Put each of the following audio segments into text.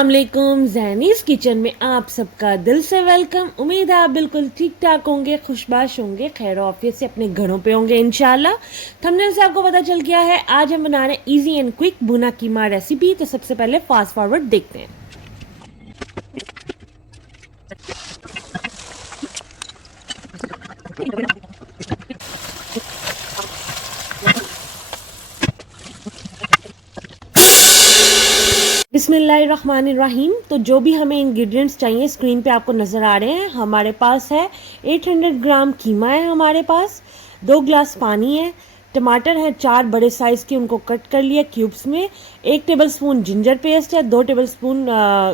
अस्सलामुअलैकुम, ज़ैनीस किचन में आप सबका दिल से वेलकम। उम्मीद है आप बिल्कुल ठीक ठाक होंगे, खुशबाश होंगे, खैर ऑफिस से अपने घरों पे होंगे इंशाल्लाह। थंबनेल से आपको पता चल गया है आज हम बना रहे हैं इजी एंड क्विक भुना कीमा रेसिपी। तो सबसे पहले फास्ट फॉरवर्ड देखते हैं। बिस्मिल्लाहिर्रहमानिर्रहीम। तो जो भी हमें इंग्रेडिएंट्स चाहिए स्क्रीन पे आपको नज़र आ रहे हैं। हमारे पास है 800 ग्राम कीमा है, हमारे पास 2 ग्लास पानी है, टमाटर है 4 बड़े साइज़ के, उनको कट कर लिया क्यूब्स में, 1 टेबलस्पून जिंजर पेस्ट है, 2 टेबलस्पून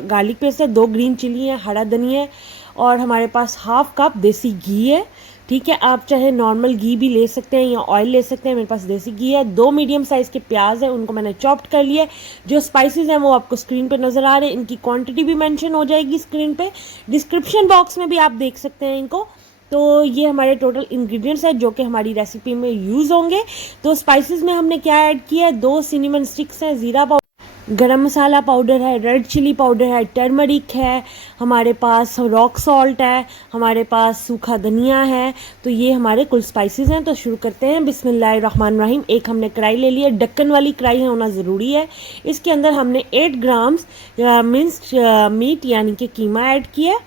गार्लिक पेस्ट है, 2 ग्रीन चिली है, हरा धनिया है, और हमारे पास हाफ कप देसी घी है। ठीक है, आप चाहे नॉर्मल घी भी ले सकते हैं या ऑयल ले सकते हैं। मेरे पास देसी घी है। 2 मीडियम साइज़ के प्याज है, उनको मैंने चॉप्ड कर लिया है। जो स्पाइसेस हैं वो आपको स्क्रीन पे नज़र आ रहे हैं। इनकी क्वांटिटी भी मेंशन हो जाएगी स्क्रीन पे, डिस्क्रिप्शन बॉक्स में भी आप देख सकते हैं इनको। तो ये हमारे टोटल इंग्रेडिएंट्स है जो कि हमारी रेसिपी में यूज़ होंगे। तो स्पाइसेस में हमने क्या ऐड किया है, 2 सिनेमन स्टिक्स हैं, ज़ीरा पाउडर, गरम मसाला पाउडर है, रेड चिली पाउडर है, टर्मरिक है, हमारे पास रॉक सॉल्ट है, हमारे पास सूखा धनिया है। तो ये हमारे कुल स्पाइसेस हैं। तो शुरू करते हैं। बिस्मिल्लाहिर्रहमानिर्रहीम। एक हमने कढ़ाई ले ली है, ढक्कन वाली कढ़ाई होना ज़रूरी है। इसके अंदर हमने 8 ग्राम्स मिन्स्ड मीट यानी कि कीमा ऐड किया है।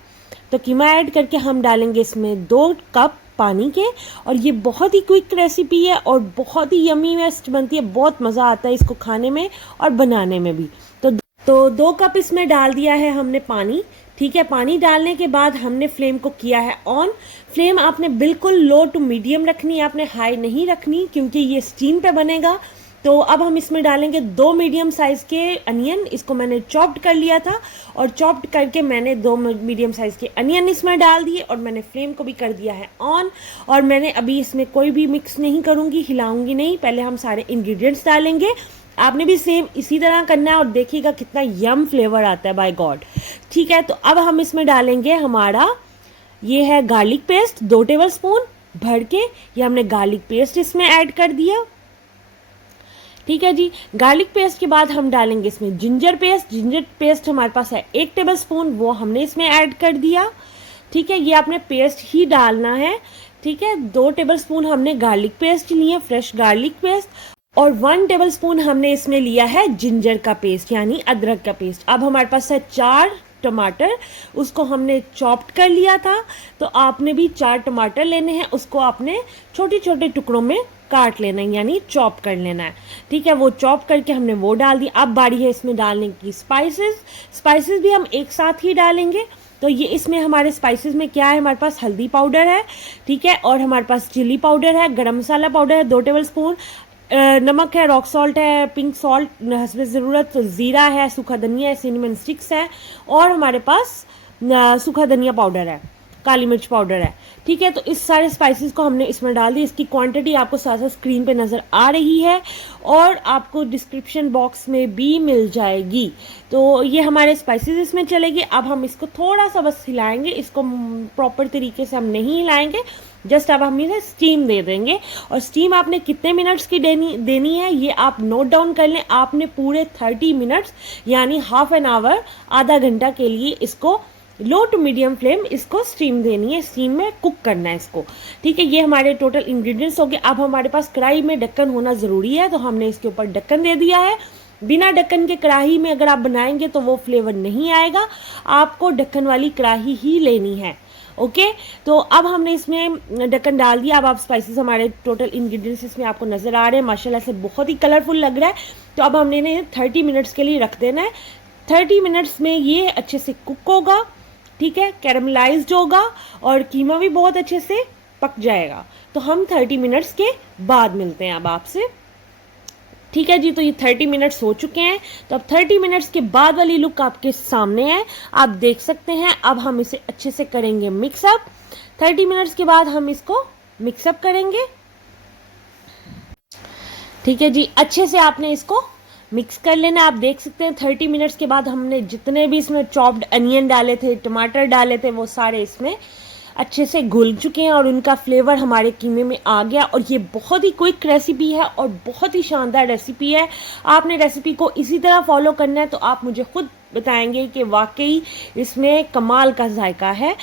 तो कीमा ऐड करके हम डालेंगे इसमें 2 कप पानी के। और ये बहुत ही क्विक रेसिपी है और बहुत ही यमी वेस्ट बनती है, बहुत मज़ा आता है इसको खाने में और बनाने में भी। तो 2 कप इसमें डाल दिया है हमने पानी। ठीक है, पानी डालने के बाद हमने फ्लेम को किया है ऑन। फ्लेम आपने बिल्कुल लो टू मीडियम रखनी है, आपने हाई नहीं रखनी, क्योंकि ये स्टीम पे बनेगा। तो अब हम इसमें डालेंगे 2 मीडियम साइज़ के अनियन। इसको मैंने चॉप्ड कर लिया था और चॉप्ड करके मैंने 2 मीडियम साइज़ के अनियन इसमें डाल दिए और मैंने फ्लेम को भी कर दिया है ऑन। और मैंने अभी इसमें कोई भी मिक्स नहीं करूँगी, हिलाऊंगी नहीं। पहले हम सारे इंग्रेडिएंट्स डालेंगे। आपने भी सेम इसी तरह करना है और देखिएगा कितना यम फ्लेवर आता है, बाय गॉड। ठीक है, तो अब हम इसमें डालेंगे हमारा ये है गार्लिक पेस्ट, 2 टेबलस्पून भर के ये हमने गार्लिक पेस्ट इसमें ऐड कर दिया। ठीक है जी, गार्लिक पेस्ट के बाद हम डालेंगे इसमें जिंजर पेस्ट। जिंजर पेस्ट हमारे पास है 1 टेबलस्पून, वो हमने इसमें ऐड कर दिया। ठीक है, ये आपने पेस्ट ही डालना है। ठीक है, 2 टेबलस्पून हमने गार्लिक पेस्ट लिए, फ्रेश गार्लिक पेस्ट, और 1 टेबलस्पून हमने इसमें लिया है जिंजर का पेस्ट यानी अदरक का पेस्ट। अब हमारे पास है 4 टमाटर, उसको हमने चॉप्ड कर लिया था। तो आपने भी 4 टमाटर लेने हैं, उसको आपने छोटे छोटे टुकड़ों में काट लेना है यानी चॉप कर लेना है। ठीक है, वो चॉप करके हमने वो डाल दिया। अब बारी है इसमें डालने की स्पाइसेस भी हम एक साथ ही डालेंगे। तो ये इसमें हमारे स्पाइसेस में क्या है, हमारे पास हल्दी पाउडर है, ठीक है, और हमारे पास चिली पाउडर है, गरम मसाला पाउडर है 2 टेबलस्पून, नमक है, रॉक सॉल्ट है, पिंक सॉल्ट हस्बे ज़रूरत, ज़ीरा है, सूखा धनिया है, सिनेमन स्टिक्स है, और हमारे पास सूखा धनिया पाउडर है, काली मिर्च पाउडर है। ठीक है, तो इस सारे स्पाइसेस को हमने इसमें डाल दी। इसकी क्वांटिटी आपको साथ साथ स्क्रीन पे नज़र आ रही है और आपको डिस्क्रिप्शन बॉक्स में भी मिल जाएगी। तो ये हमारे स्पाइसेस इसमें चलेगी। अब हम इसको थोड़ा सा बस हिलाएंगे, इसको प्रॉपर तरीके से हम नहीं हिलाएंगे, जस्ट अब हम इसे स्टीम दे देंगे। और स्टीम आपने कितने मिनट्स की देनी है ये आप नोट डाउन कर लें। आपने पूरे 30 मिनट्स यानी हाफ एन आवर, आधा घंटा के लिए इसको लो टू मीडियम फ्लेम इसको स्टीम देनी है, स्टीम में कुक करना है इसको। ठीक है, ये हमारे टोटल इंग्रेडिएंट्स हो गए। अब हमारे पास कढ़ाई में ढक्कन होना ज़रूरी है, तो हमने इसके ऊपर ढक्कन दे दिया है। बिना ढक्कन के कढ़ाई में अगर आप बनाएंगे तो वो फ्लेवर नहीं आएगा, आपको ढक्कन वाली कढ़ाई ही लेनी है। ओके, तो अब हमने इसमें ढक्कन डाल दिया। अब आप स्पाइसेस हमारे टोटल इंग्रेडिएंट्स इसमें आपको नज़र आ रहे हैं, माशाल्लाह से बहुत ही कलरफुल लग रहा है। तो अब हमने इन्हें 30 मिनट्स के लिए रख देना है। 30 मिनट्स में ये अच्छे से कुक होगा, ठीक है, कैरमलाइज्ड होगा और कीमा भी बहुत अच्छे से पक जाएगा। तो हम 30 मिनट्स के बाद मिलते हैं अब आपसे। ठीक है जी, तो ये 30 मिनट्स हो चुके हैं। तो अब 30 मिनट्स के बाद वाली लुक आपके सामने है, आप देख सकते हैं। अब हम इसे अच्छे से करेंगे मिक्सअप। 30 मिनट्स के बाद हम इसको मिक्सअप करेंगे। ठीक है जी, अच्छे से आपने इसको मिक्स कर लेना। आप देख सकते हैं 30 मिनट्स के बाद हमने जितने भी इसमें चॉप्ड अनियन डाले थे, टमाटर डाले थे, वो सारे इसमें अच्छे से घुल चुके हैं और उनका फ्लेवर हमारे कीमे में आ गया। और ये बहुत ही क्विक रेसिपी है और बहुत ही शानदार रेसिपी है। आपने रेसिपी को इसी तरह फॉलो करना है। तो आप मुझे खुद बताएंगे कि वाकई इसमें कमाल का जायका है।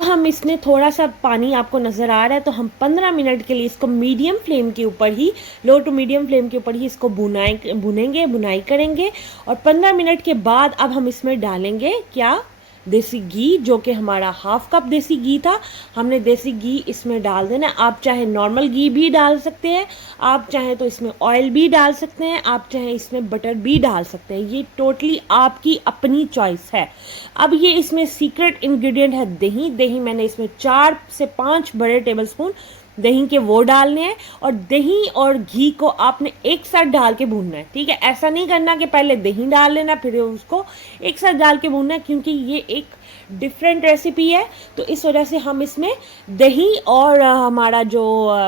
हम इसमें थोड़ा सा पानी आपको नज़र आ रहा है, तो हम 15 मिनट के लिए इसको मीडियम फ्लेम के ऊपर ही, लो टू मीडियम फ्लेम के ऊपर ही इसको बुनाई करेंगे। और 15 मिनट के बाद अब हम इसमें डालेंगे क्या, देसी घी, जो कि हमारा हाफ कप देसी घी था, हमने देसी घी इसमें डाल देना। आप चाहे नॉर्मल घी भी डाल सकते हैं, आप चाहे तो इसमें ऑयल भी डाल सकते हैं, आप चाहे इसमें बटर भी डाल सकते हैं, ये टोटली आपकी अपनी चॉइस है। अब ये इसमें सीक्रेट इंग्रेडिएंट है दही। दही मैंने इसमें 4 से 5 बड़े टेबलस्पून दही के वो डालने हैं, और दही और घी को आपने एक साथ डाल के भूनना है, ठीक है। ऐसा नहीं करना कि पहले दही डाल लेना फिर उसको एक साथ डाल के भूनना है, क्योंकि ये एक डिफरेंट रेसिपी है। तो इस वजह से हम इसमें दही और हमारा जो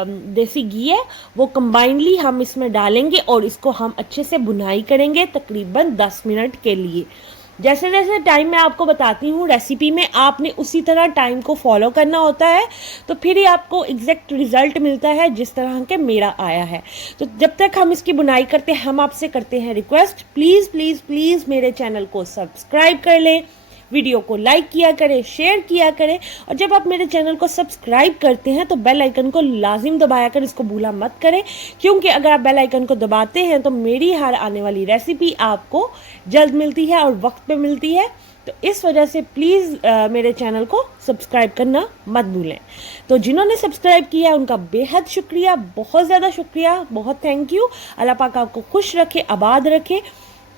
देसी घी है वो कंबाइनली हम इसमें डालेंगे, और इसको हम अच्छे से भुनाई करेंगे तकरीबन 10 मिनट के लिए। जैसे जैसे टाइम मैं आपको बताती हूँ रेसिपी में, आपने उसी तरह टाइम को फॉलो करना होता है, तो फिर ही आपको एग्जैक्ट रिजल्ट मिलता है जिस तरह के मेरा आया है। तो जब तक हम इसकी बुनाई करते हैं, हम आपसे करते हैं रिक्वेस्ट, प्लीज़ प्लीज़ प्लीज़ मेरे चैनल को सब्सक्राइब कर लें, वीडियो को लाइक किया करें, शेयर किया करें, और जब आप मेरे चैनल को सब्सक्राइब करते हैं तो बेल आइकन को लाजिम दबाया कर, इसको भूला मत करें, क्योंकि अगर आप बेल आइकन को दबाते हैं तो मेरी हर आने वाली रेसिपी आपको जल्द मिलती है और वक्त पे मिलती है। तो इस वजह से प्लीज़ मेरे चैनल को सब्सक्राइब करना मत भूलें। तो जिन्होंने सब्सक्राइब किया है उनका बेहद शुक्रिया, बहुत ज़्यादा शुक्रिया, बहुत थैंक यू। अल्लाह पाक आपको खुश रखे, आबाद रखे।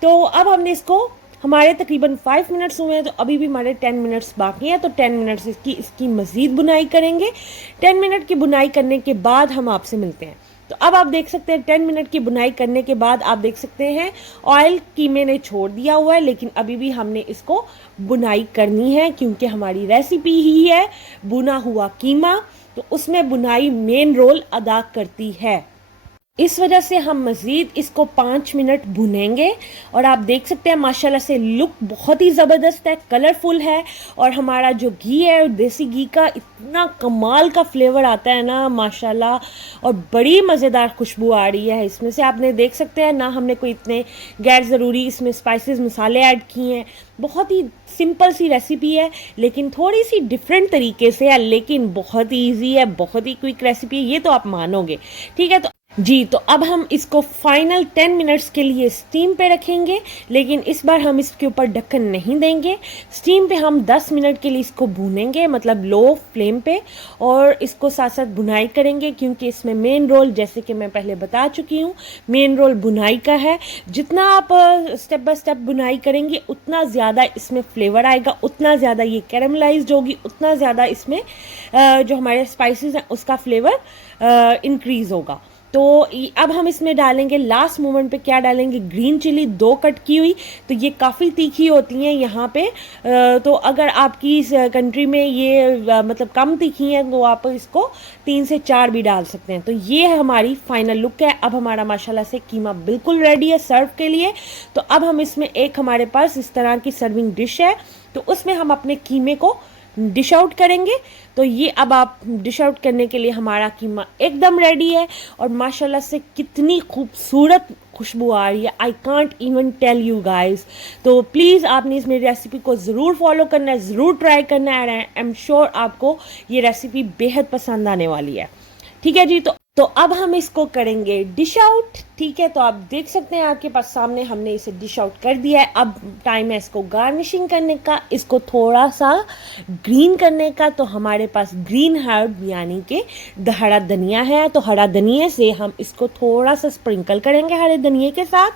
तो अब हमने इसको, हमारे तकरीबन 5 मिनट्स हुए हैं, तो अभी भी हमारे 10 मिनट्स बाकी हैं, तो 10 मिनट्स इसकी मज़ीद बुनाई करेंगे। 10 मिनट की बुनाई करने के बाद हम आपसे मिलते हैं। तो अब आप देख सकते हैं 10 मिनट की बुनाई करने के बाद आप देख सकते हैं ऑयल कीमे ने छोड़ दिया हुआ है, लेकिन अभी भी हमने इसको बुनाई करनी है, क्योंकि हमारी रेसिपी ही है बुना हुआ कीमा, तो उसमें बुनाई मेन रोल अदा करती है। इस वजह से हम मज़ीद इसको 5 मिनट भुनेंगे। और आप देख सकते हैं माशाल्लाह से लुक बहुत ही ज़बरदस्त है, कलरफुल है, और हमारा जो घी है देसी घी का इतना कमाल का फ्लेवर आता है ना माशाल्लाह, और बड़ी मज़ेदार खुशबू आ रही है इसमें से। आपने देख सकते हैं ना, हमने कोई इतने गैर ज़रूरी इसमें स्पाइसेस मसाले ऐड किए हैं। बहुत ही सिंपल सी रेसिपी है, लेकिन थोड़ी सी डिफरेंट तरीके से है, लेकिन बहुत ही ईजी है, बहुत ही क्विक रेसिपी है, ये तो आप मानोगे, ठीक है। तो जी, तो अब हम इसको फाइनल 10 मिनट्स के लिए स्टीम पे रखेंगे, लेकिन इस बार हम इसके ऊपर ढक्कन नहीं देंगे। स्टीम पे हम 10 मिनट के लिए इसको भूनेंगे, मतलब लो फ्लेम पे, और इसको साथ साथ भुनाई करेंगे, क्योंकि इसमें मेन रोल, जैसे कि मैं पहले बता चुकी हूँ, मेन रोल भुनाई का है। जितना आप स्टेप बाय स्टेप भुनाई करेंगे उतना ज़्यादा इसमें फ्लेवर आएगा, उतना ज़्यादा ये कैरेमलाइज्ड होगी, उतना ज़्यादा इसमें जो हमारे स्पाइसेस हैं उसका फ्लेवर इंक्रीज़ होगा। तो अब हम इसमें डालेंगे लास्ट मोमेंट पे, क्या डालेंगे, ग्रीन चिली 2 कट की हुई। तो ये काफ़ी तीखी होती हैं यहाँ पे, तो अगर आपकी इस कंट्री में ये मतलब कम तीखी हैं तो आप इसको 3 से 4 भी डाल सकते हैं। तो ये हमारी फाइनल लुक है। अब हमारा माशाल्लाह से कीमा बिल्कुल रेडी है सर्व के लिए। तो अब हम इसमें एक हमारे पास इस तरह की सर्विंग डिश है, तो उसमें हम अपने कीमे को डिश आउट करेंगे। तो ये अब आप डिश आउट करने के लिए हमारा कीमा एकदम रेडी है, और माशाल्लाह से कितनी खूबसूरत खुशबू आ रही है, I can't even tell you guys. तो प्लीज़ आपने इस मेरी रेसिपी को ज़रूर फॉलो करना है, ज़रूर ट्राई करना है, आई एम श्योर आपको ये रेसिपी बेहद पसंद आने वाली है, ठीक है जी। तो अब हम इसको करेंगे डिश आउट, ठीक है। तो आप देख सकते हैं आपके पास सामने हमने इसे डिश आउट कर दिया है। अब टाइम है इसको गार्निशिंग करने का, इसको थोड़ा सा ग्रीन करने का। तो हमारे पास ग्रीन हर्ब यानी कि हरा धनिया है, तो हरा धनिया से हम इसको थोड़ा सा स्प्रिंकल करेंगे हरे धनिया के साथ।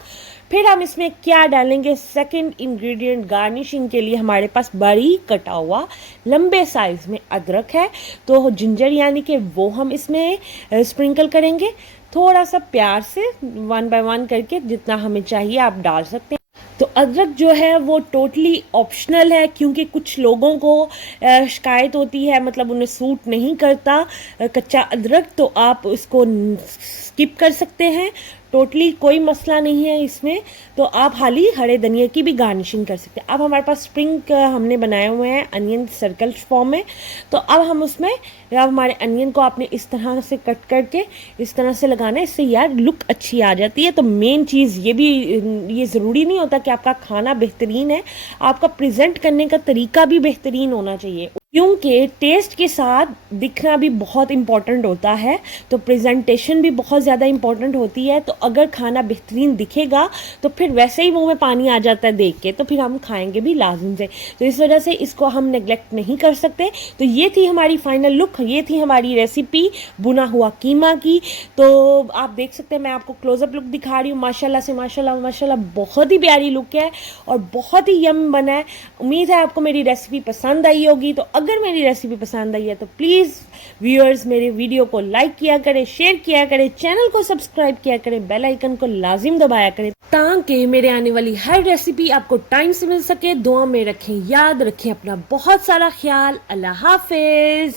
फिर हम इसमें क्या डालेंगे, सेकंड इंग्रेडिएंट गार्निशिंग के लिए हमारे पास बारीक कटा हुआ लंबे साइज में अदरक है, तो जिंजर यानी कि वो हम इसमें स्प्रिंकल करेंगे थोड़ा सा प्यार से, 1 बाय 1 करके, जितना हमें चाहिए आप डाल सकते हैं। तो अदरक जो है वो टोटली ऑप्शनल है, क्योंकि कुछ लोगों को शिकायत होती है, मतलब उन्हें सूट नहीं करता कच्चा अदरक, तो आप इसको स्किप कर सकते हैं। टोटली कोई मसला नहीं है इसमें। तो आप खाली हरे धनिया की भी गार्निशिंग कर सकते हैं। अब हमारे पास स्प्रिंग हमने बनाए हुए हैं अनियन सर्कल फॉर्म में। तो अब हम उसमें हमारे अनियन को आपने इस तरह से कट करके इस तरह से लगाना है, इससे यार लुक अच्छी आ जाती है। तो मेन चीज़ ये ज़रूरी नहीं होता कि आपका खाना बेहतरीन है, आपका प्रेजेंट करने का तरीका भी बेहतरीन होना चाहिए, क्योंकि टेस्ट के साथ दिखना भी बहुत इम्पॉर्टेंट होता है। तो प्रेजेंटेशन भी बहुत ज़्यादा इम्पॉर्टेंट होती है। तो अगर खाना बेहतरीन दिखेगा तो फिर वैसे ही मुंह में पानी आ जाता है देख के, तो फिर हम खाएंगे भी लाजिम से। तो इस वजह से इसको हम नेग्लेक्ट नहीं कर सकते। तो ये थी हमारी फाइनल लुक, ये थी हमारी रेसिपी भुना हुआ कीमा की। तो आप देख सकते हैं, मैं आपको क्लोजअप लुक दिखा रही हूँ। माशाल्लाह से माशाल्लाह माशाल्लाह बहुत ही प्यारी लुक है और बहुत ही यम बना है। उम्मीद है आपको मेरी रेसिपी पसंद आई होगी। तो अगर मेरी रेसिपी पसंद आई है तो प्लीज़ व्यूअर्स मेरे वीडियो को लाइक किया करें, शेयर किया करें, चैनल को सब्सक्राइब किया करें, बेल आइकन को लाजिम दबाया करें, ताकि मेरे आने वाली हर रेसिपी आपको टाइम से मिल सके। दुआ में रखें, याद रखें अपना बहुत सारा ख्याल। अल्लाह हाफिज।